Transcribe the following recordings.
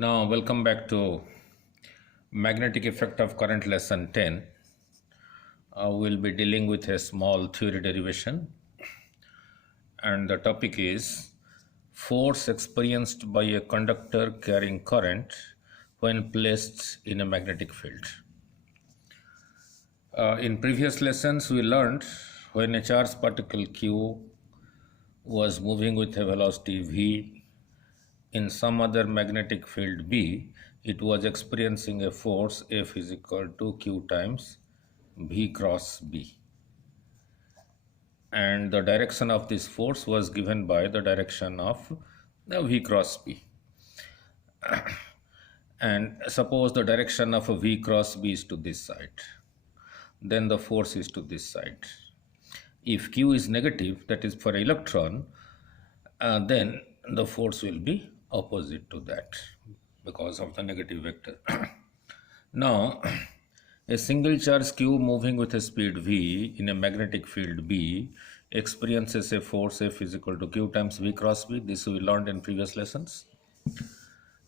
Now, welcome back to Magnetic Effect of Current Lesson 10. We'll be dealing with a small theory derivation, and the topic is force experienced by a conductor carrying current when placed in a magnetic field. In previous lessons, we learned when a charged particle Q was moving with a velocity v in some other magnetic field B, it was experiencing a force F is equal to Q times V cross B. And the direction of this force was given by the direction of the V cross B. And suppose the direction of a V cross B is to this side, then the force is to this side. If Q is negative, that is for electron, then the force will be opposite to that because of the negative vector. Now, a single charge Q moving with a speed V in a magnetic field B experiences a force F is equal to Q times V cross B. This we learned in previous lessons.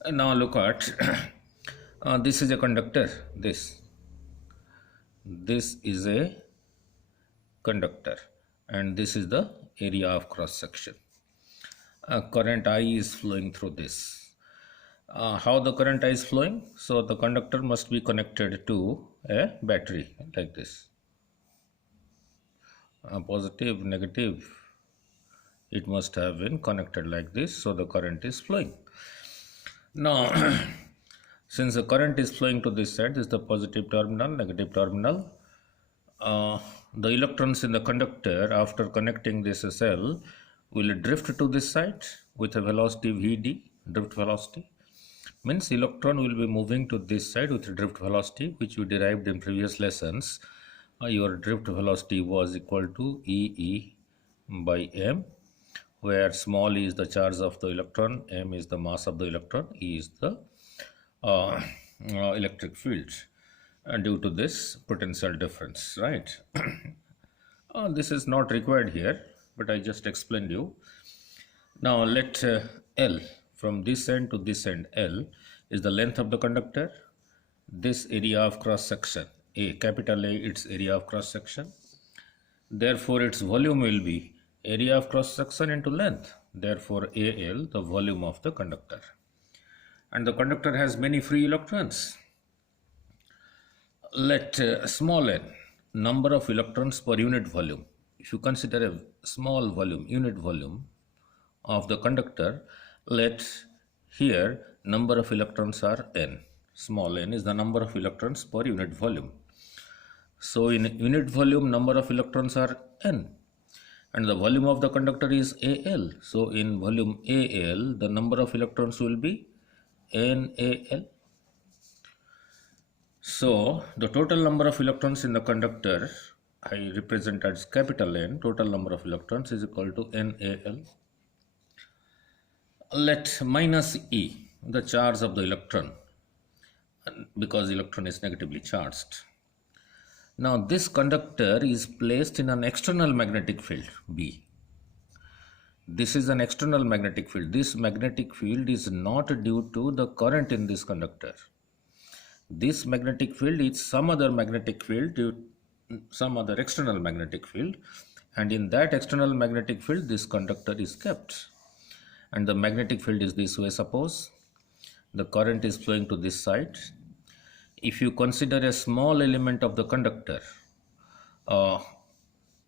And now look at this is a conductor. This is a conductor, and this is the area of cross section. Current I is flowing through this. How the current I is flowing? So the conductor must be connected to a battery like this. Positive, negative, it must have been connected like this, so the current is flowing. Now, since the current is flowing to this side, this is the positive terminal, negative terminal. The electrons in the conductor, after connecting this cell, will drift to this side with a velocity Vd, drift velocity. Means electron will be moving to this side with drift velocity, which we derived in previous lessons. Your drift velocity was equal to E by m, where small e is the charge of the electron, m is the mass of the electron, E is the electric field due to this potential difference, right? This is not required here, but I just explained you. Now let L, from this end to this end, L is the length of the conductor. This area of cross section, A, capital A, its area of cross section. Therefore its volume will be area of cross section into length. Therefore AL, the volume of the conductor. And the conductor has many free electrons. Let small n, number of electrons per unit volume. If you consider a small volume, unit volume of the conductor, let here number of electrons are n. Small n is the number of electrons per unit volume. So in unit volume, number of electrons are n. And the volume of the conductor is AL. So in volume AL, the number of electrons will be NAL. So the total number of electrons in the conductor I represent as capital N, total number of electrons is equal to NAL. Let minus E, the charge of the electron, because electron is negatively charged. Now this conductor is placed in an external magnetic field B. This is an external magnetic field. This magnetic field is not due to the current in this conductor. This magnetic field is some other magnetic field, some other external magnetic field, and in that external magnetic field this conductor is kept, and the magnetic field is this way. Suppose the current is flowing to this side. If you consider a small element of the conductor, for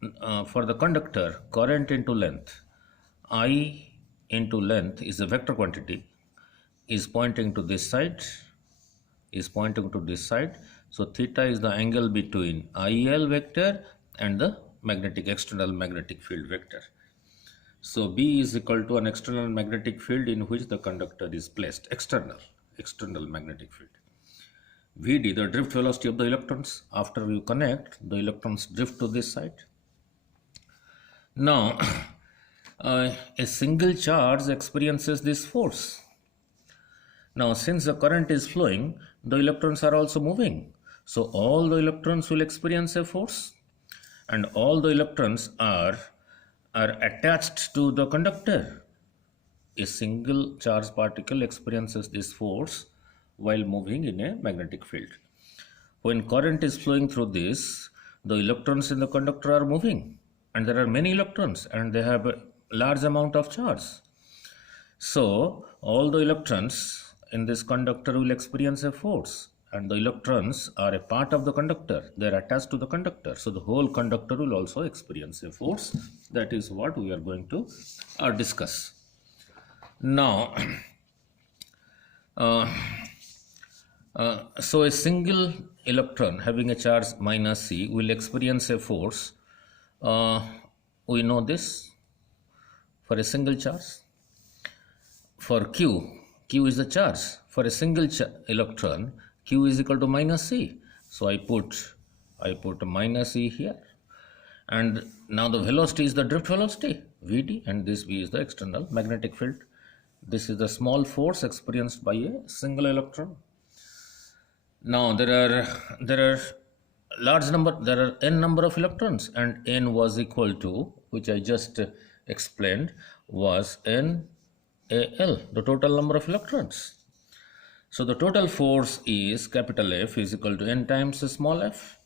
the conductor, current into length, I into length is a vector quantity, is pointing to this side, so theta is the angle between IL vector and the external magnetic field vector. So B is equal to an external magnetic field in which the conductor is placed, external magnetic field. Vd, the drift velocity of the electrons. After you connect, the electrons drift to this side. Now a single charge experiences this force. Now since the current is flowing, the electrons are also moving. So all the electrons will experience a force, and all the electrons are attached to the conductor. A single charged particle experiences this force while moving in a magnetic field. When current is flowing through this, the electrons in the conductor are moving, and there are many electrons and they have a large amount of charge. So all the electrons in this conductor will experience a force, and the electrons are a part of the conductor. They are attached to the conductor. So the whole conductor will also experience a force. That is what we are going to discuss. Now, so a single electron having a charge minus C will experience a force. We know this for a single charge. For Q is the charge. For a single electron, Q is equal to minus C. So I put minus E here. And now the velocity is the drift velocity, Vd, and this V is the external magnetic field. This is the small force experienced by a single electron. Now there are n number of electrons, and n was equal to, which I just explained, was NaL, the total number of electrons. So the total force is capital F is equal to n times small f.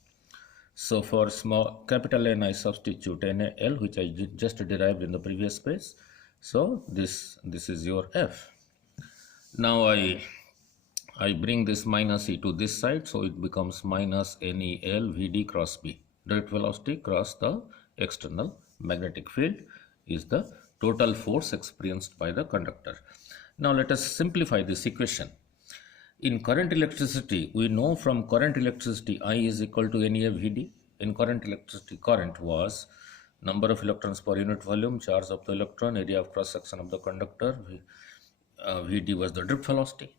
So for small capital N I substitute NaL, which I just derived in the previous page. So this is your F. Now I bring this minus E to this side, so it becomes minus NeL Vd cross B. Direct velocity cross the external magnetic field is the total force experienced by the conductor. Now let us simplify this equation. In current electricity, we know from current electricity I is equal to NeF Vd. In current electricity, current was number of electrons per unit volume, charge of the electron, area of cross section of the conductor. Vd was the drift velocity.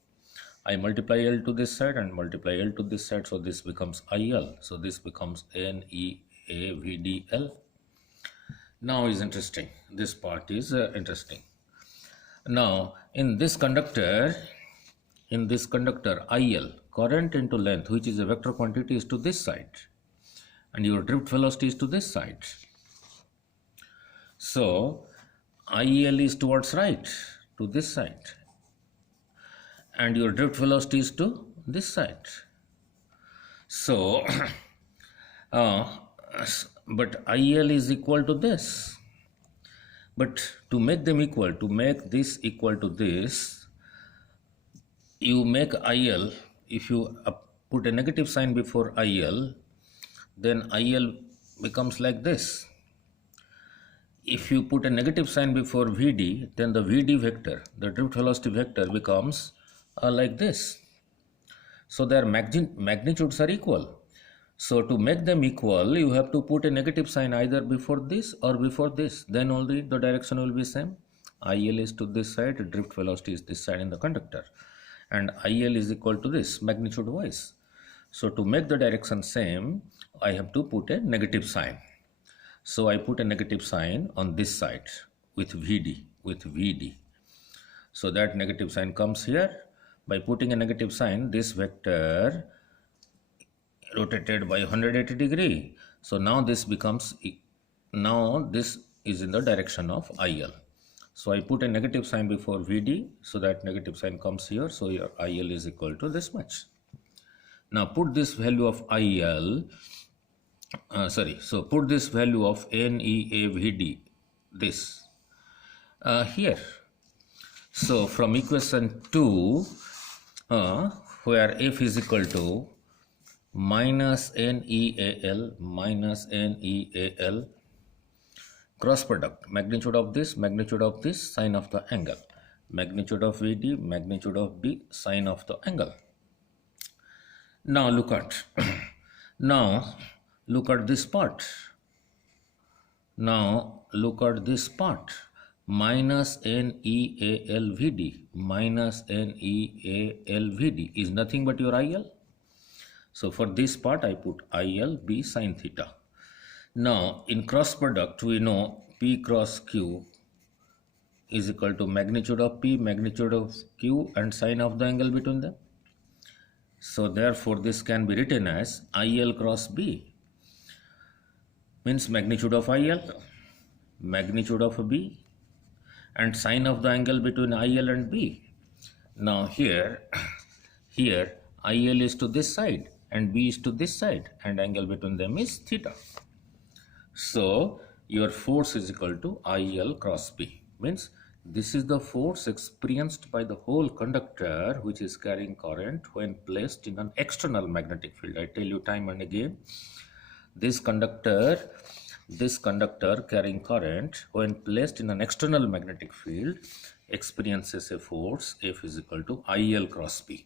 I multiply L to this side and multiply L to this side, so this becomes IL. So this becomes NeAVdL. Now is interesting. This part is interesting. Now in this conductor, IL, current into length, which is a vector quantity, is to this side, and your drift velocity is to this side. So IL is towards right, to this side, and your drift velocity is to this side. So but IL is equal to this. But to make them equal, to make this equal to this, you make IL, if you put a negative sign before IL, then IL becomes like this. If you put a negative sign before Vd, then the Vd vector, the drift velocity vector, becomes like this. So their magnitudes are equal. So to make them equal, you have to put a negative sign either before this or before this. Then only the direction will be same. IL is to this side, drift velocity is this side in the conductor, and IL is equal to this magnitude wise. So to make the direction same, I have to put a negative sign. So I put a negative sign on this side with Vd. So that negative sign comes here. By putting a negative sign, this vector rotated by 180 degree. So now this becomes, now this is in the direction of IL. So I put a negative sign before Vd, so that negative sign comes here. So your IL is equal to this much. Now put this value of IL, so put this value of NeAVd, this, here. So from equation 2, where F is equal to minus NeAL cross product, magnitude of this, sine of the angle, magnitude of Vd, magnitude of B, sine of the angle. Now look at this part. Now look at this part. Minus NeALVd, is nothing but your IL. So for this part I put IL B sine theta. Now in cross product we know P cross Q is equal to magnitude of P, magnitude of Q, and sine of the angle between them. So therefore this can be written as IL cross B, means magnitude of IL, magnitude of B, and sine of the angle between IL and B. Now here IL is to this side and B is to this side, and angle between them is theta. So your force is equal to IL cross B. Means this is the force experienced by the whole conductor which is carrying current when placed in an external magnetic field. I tell you time and again, this conductor carrying current when placed in an external magnetic field experiences a force F is equal to IL cross B.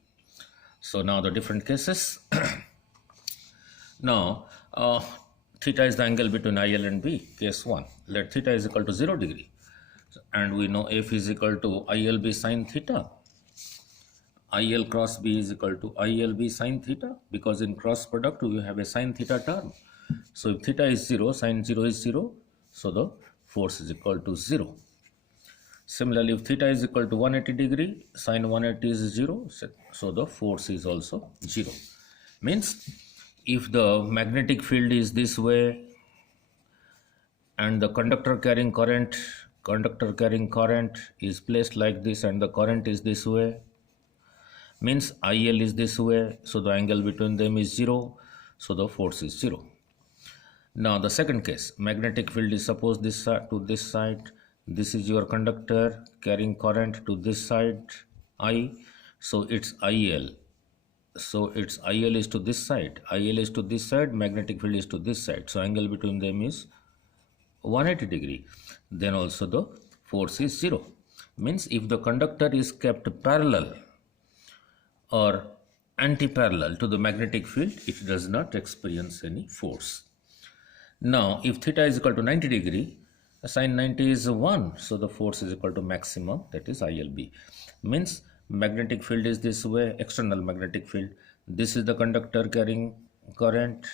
So now the different cases. Now theta is the angle between IL and B. Case 1, let theta is equal to 0 degree, and we know F is equal to ILB sine theta. IL cross B is equal to ILB sine theta, because in cross product we have a sine theta term. So if theta is 0, sine 0 is 0, so the force is equal to 0. Similarly, if theta is equal to 180 degree, sine 180 is 0, so the force is also 0. Means if the magnetic field is this way and the conductor carrying current is placed like this and the current is this way, means IL is this way, so the angle between them is 0, so the force is 0. Now the second case, magnetic field is supposed this side to this side. This is your conductor carrying current to this side I, so it's IL. So its IL is to this side, IL is to this side, magnetic field is to this side. So angle between them is 180 degree. Then also the force is 0. Means if the conductor is kept parallel or anti-parallel to the magnetic field, it does not experience any force. Now if theta is equal to 90 degree, sine 90 is 1, so the force is equal to maximum, that is ILB. Means magnetic field is this way, external magnetic field. This is the conductor carrying current.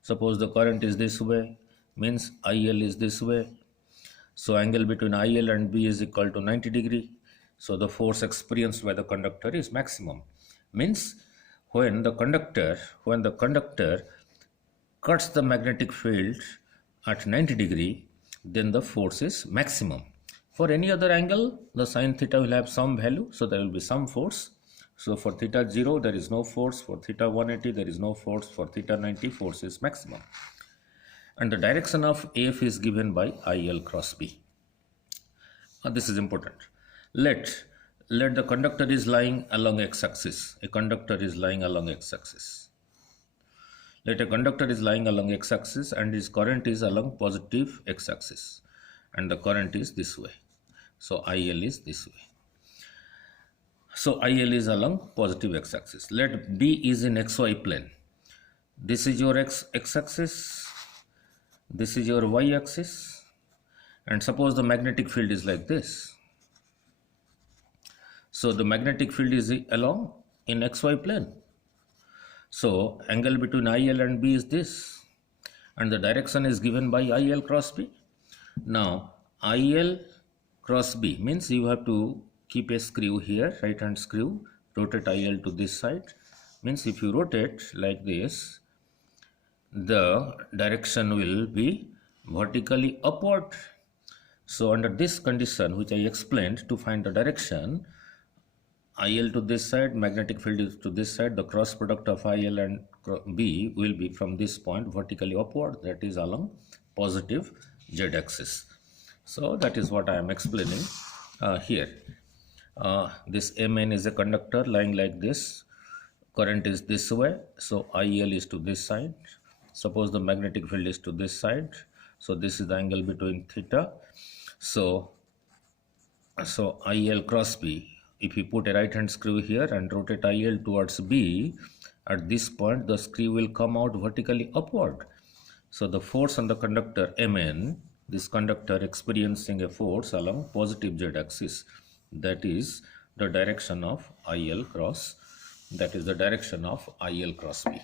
Suppose the current is this way, means IL is this way. So angle between IL and B is equal to 90 degree. So the force experienced by the conductor is maximum. Means when the conductor cuts the magnetic field at 90 degree, then the force is maximum. For any other angle, the sine theta will have some value, so there will be some force. So for theta 0, there is no force. For theta 180, there is no force. For theta 90, force is maximum. And the direction of F is given by IL cross B. This is important. Let the conductor is lying along x-axis. A conductor is lying along x-axis. Let a conductor is lying along x-axis and its current is along positive x-axis, and the current is this way. So IL is this way. So IL is along positive x-axis. Let B is in xy plane. This is your x-axis. This is your y-axis. And suppose the magnetic field is like this. So the magnetic field is along in xy plane. So angle between IL and B is this, and the direction is given by IL cross B. Now IL cross B means you have to keep a screw here, right hand screw, rotate IL to this side. Means if you rotate like this, the direction will be vertically upward. So under this condition which I explained, to find the direction, IL to this side, magnetic field is to this side, the cross product of IL and B will be from this point vertically upward, that is along positive z-axis. So that is what I am explaining here. This Mn is a conductor lying like this, current is this way, so IL is to this side. Suppose the magnetic field is to this side, so this is the angle between theta. So IL cross B, if you put a right hand screw here and rotate IL towards B, at this point the screw will come out vertically upward. So the force on the conductor Mn, this conductor experiencing a force along positive z-axis, that is the direction of IL cross B.